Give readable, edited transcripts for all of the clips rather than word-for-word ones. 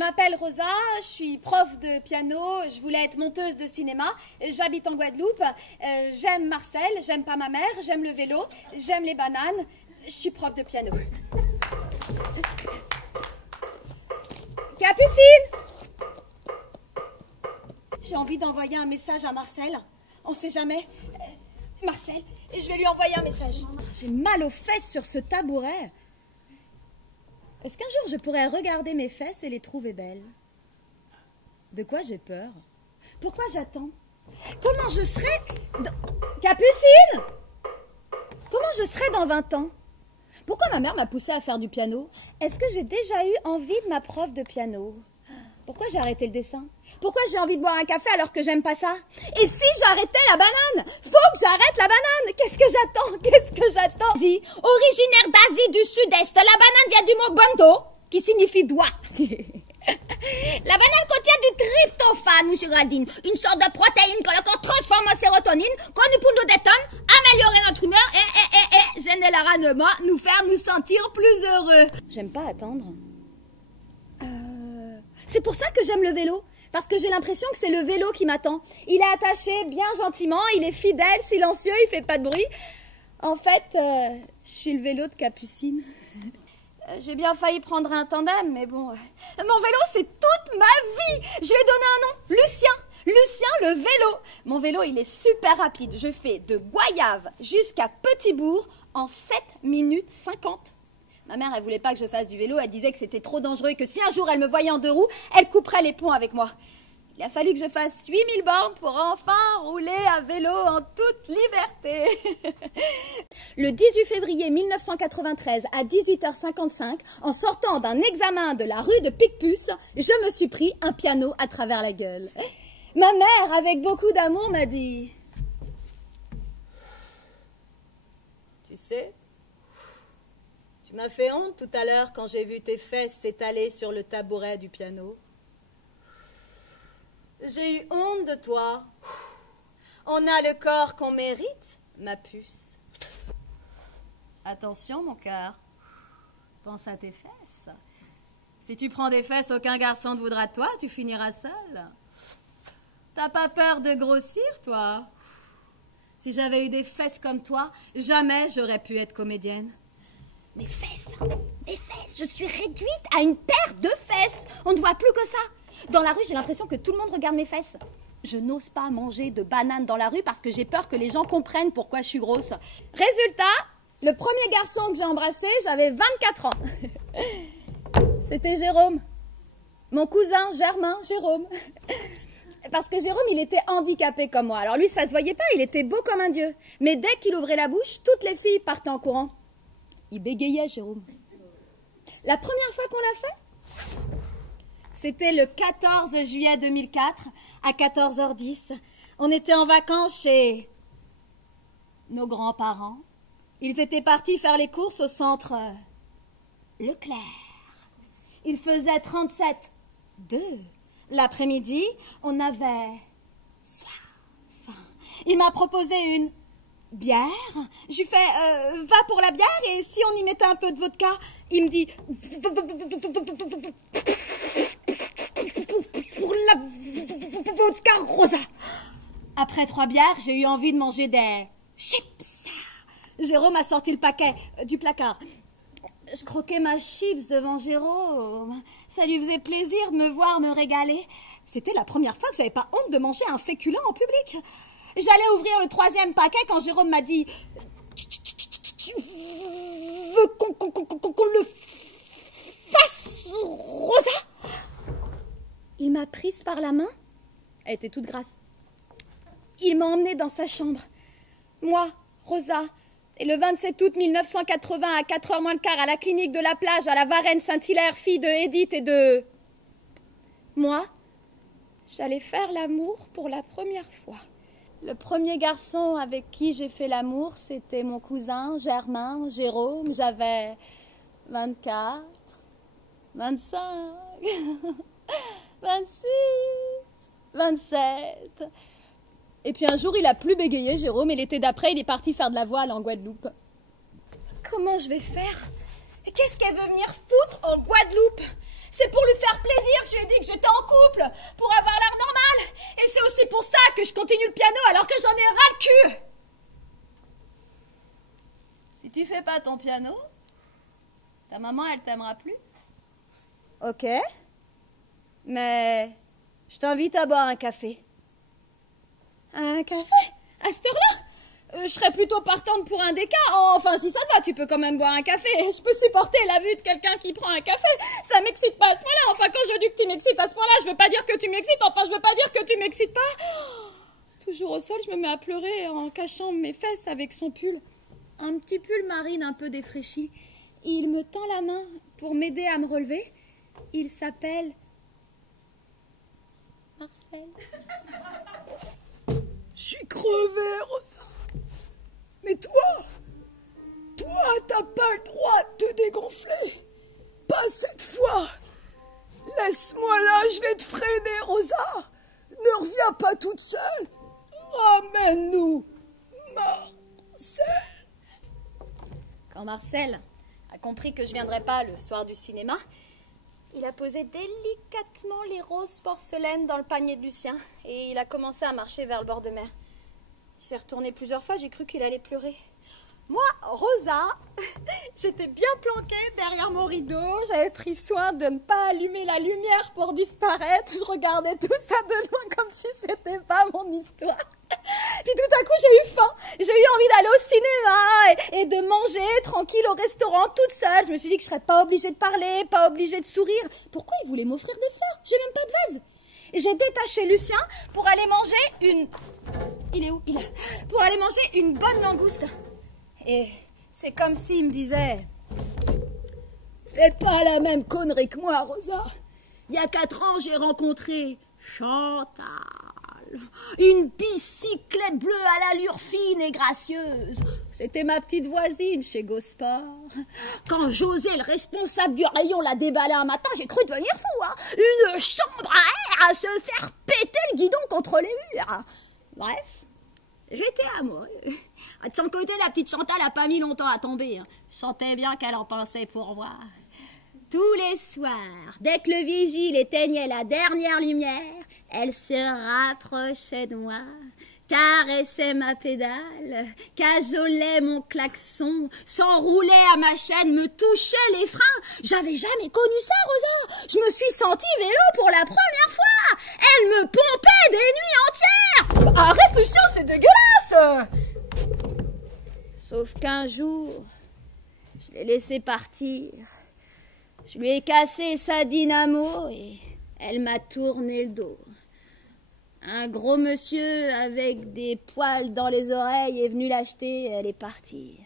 m'appelle Rosa, je suis prof de piano, je voulais être monteuse de cinéma, j'habite en Guadeloupe, j'aime Marcel, j'aime pas ma mère, j'aime le vélo, j'aime les bananes, je suis prof de piano. Capucine! J'ai envie d'envoyer un message à Marcel, on sait jamais. Marcel, je vais lui envoyer un message. J'ai mal aux fesses sur ce tabouret. Est-ce qu'un jour je pourrais regarder mes fesses et les trouver belles? De quoi j'ai peur? Pourquoi j'attends? Comment je serai... Capucine! Comment je serai dans 20 ans? Pourquoi ma mère m'a poussée à faire du piano? Est-ce que j'ai déjà eu envie de ma prof de piano? Pourquoi j'ai arrêté le dessin? Pourquoi j'ai envie de boire un café alors que j'aime pas ça? Et si j'arrêtais la banane? Faut que j'arrête la banane! Qu'est-ce que j'attends? Qu'est-ce que j'attends? Dit, originaire d'Asie du Sud-Est, la banane vient du mot banto, qui signifie doigt. La banane contient du tryptophane ou géraldine, une sorte de protéine que le corps transforme en sérotonine, connue pour nous détendre, améliorer notre humeur et généralement nous faire nous sentir plus heureux. J'aime pas attendre. C'est pour ça que j'aime le vélo. Parce que j'ai l'impression que c'est le vélo qui m'attend. Il est attaché bien gentiment, il est fidèle, silencieux, il fait pas de bruit. En fait, je suis le vélo de Capucine. J'ai bien failli prendre un tandem, mais bon... Mon vélo, c'est toute ma vie. Je lui ai donné un nom, Lucien. Lucien, le vélo. Mon vélo, il est super rapide. Je fais de Goyave jusqu'à Petit-Bourg en 7 minutes 50. Ma mère, elle voulait pas que je fasse du vélo, elle disait que c'était trop dangereux et que si un jour elle me voyait en 2 roues, elle couperait les ponts avec moi. Il a fallu que je fasse 8000 bornes pour enfin rouler à vélo en toute liberté. Le 18 février 1993, à 18h55, en sortant d'un examen de la rue de Picpus, je me suis pris un piano à travers la gueule. Ma mère, avec beaucoup d'amour, m'a dit... Tu sais, tu m'as fait honte tout à l'heure quand j'ai vu tes fesses s'étaler sur le tabouret du piano. J'ai eu honte de toi. On a le corps qu'on mérite, ma puce. Attention, mon cœur. Pense à tes fesses. Si tu prends des fesses, aucun garçon ne voudra de toi, tu finiras seul. T'as pas peur de grossir, toi? Si j'avais eu des fesses comme toi, jamais j'aurais pu être comédienne. Mes fesses, je suis réduite à une paire de fesses. On ne voit plus que ça. Dans la rue, j'ai l'impression que tout le monde regarde mes fesses. Je n'ose pas manger de bananes dans la rue parce que j'ai peur que les gens comprennent pourquoi je suis grosse. Résultat, le premier garçon que j'ai embrassé, j'avais 24 ans. C'était Jérôme. Mon cousin Germain, Jérôme. Parce que Jérôme, il était handicapé comme moi. Alors lui, ça se voyait pas, il était beau comme un dieu. Mais dès qu'il ouvrait la bouche, toutes les filles partaient en courant. Il bégayait, Jérôme. La première fois qu'on l'a fait, c'était le 14 juillet 2004, à 14h10. On était en vacances chez nos grands-parents. Ils étaient partis faire les courses au centre Leclerc. Il faisait 37,2. L'après-midi, on avait soif. Il m'a proposé une bière. Je lui fais va pour la bière et si on y mettait un peu de vodka? Il me dit pour la vodka Rosa. Après 3 bières, j'ai eu envie de manger des chips. Jérôme a sorti le paquet du placard. Je croquais ma chips devant Jérôme. Ça lui faisait plaisir de me voir me régaler. C'était la première fois que j'avais pas honte de manger un féculent en public. J'allais ouvrir le 3e paquet quand Jérôme m'a dit « Tu veux qu'on le fasse, Rosa ?» Il m'a prise par la main. Elle était toute grasse. Il m'a emmenée dans sa chambre. Moi, Rosa, et le 27 août 1980 à 4h moins le quart à la clinique de la plage à la Varenne-Saint-Hilaire, fille de Edith et de... Moi, j'allais faire l'amour pour la première fois. Le premier garçon avec qui j'ai fait l'amour, c'était mon cousin Germain, Jérôme. J'avais 24, 25, 26, 27... Et puis un jour, il a plus bégayé, Jérôme, et l'été d'après, il est parti faire de la voile en Guadeloupe. Comment je vais faire? Qu'est-ce qu'elle veut venir foutre en Guadeloupe? C'est pour lui faire plaisir que je lui ai dit que j'étais en couple, pour avoir l'air normal. Et c'est aussi pour ça que je continue le piano alors que j'en ai ras le cul. Si tu fais pas ton piano, ta maman, elle t'aimera plus. Ok. Mais je t'invite à boire un café. Un café? À cette heure-là? Je serais plutôt partante pour un déca. Enfin, si ça te va, tu peux quand même boire un café. Je peux supporter la vue de quelqu'un qui prend un café. Ça m'excite pas à ce point-là. Enfin, quand je dis que tu m'excites à ce point-là, je veux pas dire que tu m'excites. Enfin, je veux pas dire que tu m'excites pas. Toujours au sol, je me mets à pleurer en cachant mes fesses avec son pull. Un petit pull marine un peu défraîchi. Il me tend la main pour m'aider à me relever. Il s'appelle Marcel. Je suis crevée, Rosa. Mais toi, t'as pas le droit de te dégonfler. Pas cette fois. Laisse-moi là, je vais te freiner, Rosa. Ne reviens pas toute seule. Ramène-nous, Marcel. Quand Marcel a compris que je viendrais pas le soir du cinéma, il a posé délicatement les roses porcelaines dans le panier de Lucien et il a commencé à marcher vers le bord de mer. Il s'est retourné plusieurs fois, j'ai cru qu'il allait pleurer. Moi, Rosa, j'étais bien planquée derrière mon rideau, j'avais pris soin de ne pas allumer la lumière pour disparaître, je regardais tout ça de loin comme si c'était pas mon histoire. Puis tout à coup, j'ai eu faim, j'ai eu envie d'aller au cinéma et de manger tranquille au restaurant toute seule. Je me suis dit que je serais pas obligée de parler, pas obligée de sourire. Pourquoi il voulait m'offrir des fleurs? J'ai même pas de vase. J'ai détaché Lucien pour aller manger une... Il est où? Il est... Pour aller manger une bonne langouste. Et c'est comme s'il me disait... Fais pas la même connerie que moi, Rosa. Il y a 4 ans, j'ai rencontré Chantal. Une bicyclette bleue à l'allure fine et gracieuse. C'était ma petite voisine chez Gosport. Quand José, le responsable du rayon, l'a déballé un matin, j'ai cru devenir fou. Hein. Une chambre à air à se faire péter le guidon contre les murs. Bref, j'étais amoureux. De son côté, la petite Chantal a pas mis longtemps à tomber. Hein. Je sentais bien qu'elle en pensait pour moi. Tous les soirs, dès que le vigile éteignait la dernière lumière, elle se rapprochait de moi, caressait ma pédale, cajolait mon klaxon, s'enroulait à ma chaîne, me touchait les freins. J'avais jamais connu ça, Rosa. Je me suis sentie vélo pour la première fois. Elle me pompait des nuits entières. Arrête, Lucien, c'est dégueulasse. Sauf qu'un jour, je l'ai laissée partir. Je lui ai cassé sa dynamo et elle m'a tourné le dos. Un gros monsieur avec des poils dans les oreilles est venu l'acheter et elle est partie.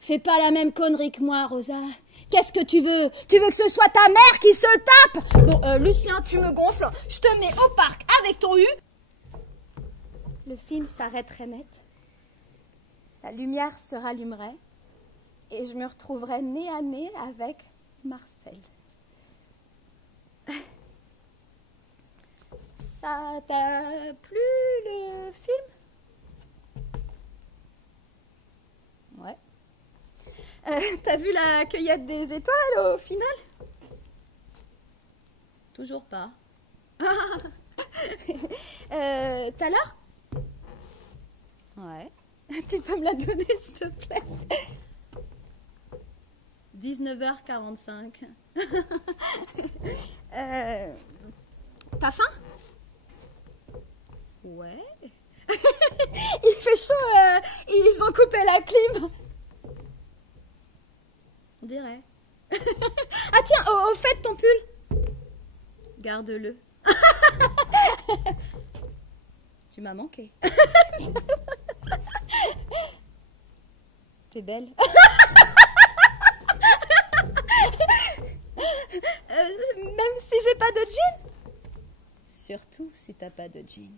Fais pas la même connerie que moi, Rosa. Qu'est-ce que tu veux? Tu veux que ce soit ta mère qui se tape? Bon, Lucien, tu me gonfles. Je te mets au parc avec ton U. Le film s'arrêterait net. La lumière se rallumerait et je me retrouverais nez à nez avec Marcel. Ça t'a plu le film? Ouais. T'as vu la cueillette des étoiles au final? Toujours pas. T'as l'heure? Ouais. Tu peux me la donner s'il te plaît? 19h45. T'as faim? Ouais. Il fait chaud, ils ont coupé la clim. On dirait. Ah tiens, au fait, ton pull. Garde-le. Tu m'as manqué. T'es belle. Même si j'ai pas de jean? Surtout si t'as pas de jean.